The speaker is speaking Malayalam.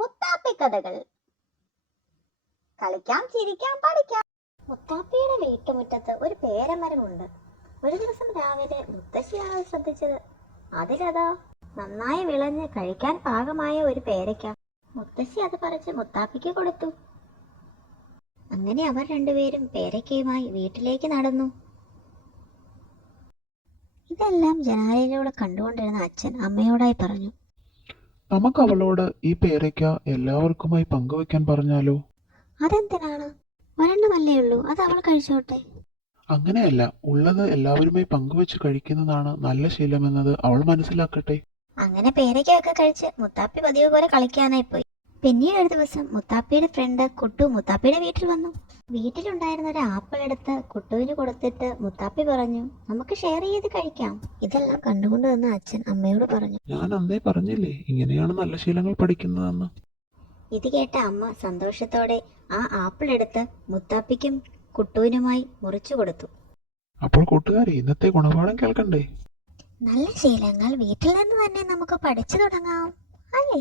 മുത്താപ്പി കഥകൾ. കളിക്കാം, ചിരിക്കാം, പഠിക്കാം. മുത്താപ്പിയുടെ വീട്ടുമുറ്റത്ത് ഒരു പേരമരമുണ്ട്. ഒരു ദിവസം രാവിലെ മുത്തശ്ശിയാണ് ശ്രദ്ധിച്ചത്. അതിലതാ നന്നായി വിളഞ്ഞ് കഴിക്കാൻ പാകമായ ഒരു പേരയ്ക്ക. മുത്തശ്ശി അത് പറിച്ച് മുത്താപ്പിക്ക് കൊടുത്തു. അങ്ങനെ അവർ രണ്ടുപേരും പേരയ്ക്കയുമായി വീട്ടിലേക്ക് നടന്നു. ഇതെല്ലാം ജനാലയിലൂടെ കണ്ടുകൊണ്ടിരുന്ന അച്ഛൻ അമ്മയോടായി പറഞ്ഞു, നമുക്ക് അവളോട് ഈ പേരയ്ക്ക എല്ലാവർക്കുമായി പങ്കുവെക്കാൻ പറഞ്ഞാലോ? അതെന്തിനാണ്? ഒരെണ്ണമല്ലേ ഉള്ളൂ, അത് അവൾ കഴിച്ചോട്ടെ. അങ്ങനെയല്ല, ഉള്ളത് എല്ലാവരുമായി പങ്കുവെച്ച് കഴിക്കുന്നതാണ് നല്ല ശീലമെന്നത് അവൾ മനസ്സിലാക്കട്ടെ. അങ്ങനെ പേരയ്ക്കൊക്കെ കഴിച്ച് മുത്താപ്പി പതിവ് പോലെ കളിക്കാനായി പോയി. പിന്നീട് ഒരു ദിവസം മുത്താപ്പിയുടെ ഫ്രണ്ട് കുട്ടു മുത്താപ്പിയുടെ വീട്ടിൽ വന്നു. വീട്ടിലുണ്ടായിരുന്ന ഒരു ആപ്പിൾ എടുത്ത് കുട്ടുവിന് കൊടുത്തിട്ട് മുത്താപ്പി പറഞ്ഞു, നമുക്ക് ഷെയർ ചെയ്ത് കഴിക്കാം. ഇതെല്ലാം കണ്ടുകൊണ്ട് വന്ന അച്ഛൻ അമ്മയോട് പറഞ്ഞു, ഞാൻ അന്നേ പറഞ്ഞില്ലേ, ഇങ്ങനെയാണ് നല്ല ശീലങ്ങൾ പഠിക്കുന്നതെന്ന്. ഇത് കേട്ട അമ്മ സന്തോഷത്തോടെ ആ ആപ്പിൾ എടുത്ത് മുത്താപ്പിക്കും കുട്ടുവിനുമായി മുറിച്ചു കൊടുത്തു. അപ്പോൾ കൂട്ടുകാരെ, ഇന്നത്തെ ഗുണപാഠം കേൾക്കണ്ടേ? നല്ല ശീലങ്ങൾ വീട്ടിൽ നിന്ന് തന്നെ നമുക്ക് പഠിച്ചു തുടങ്ങാം, അല്ലേ?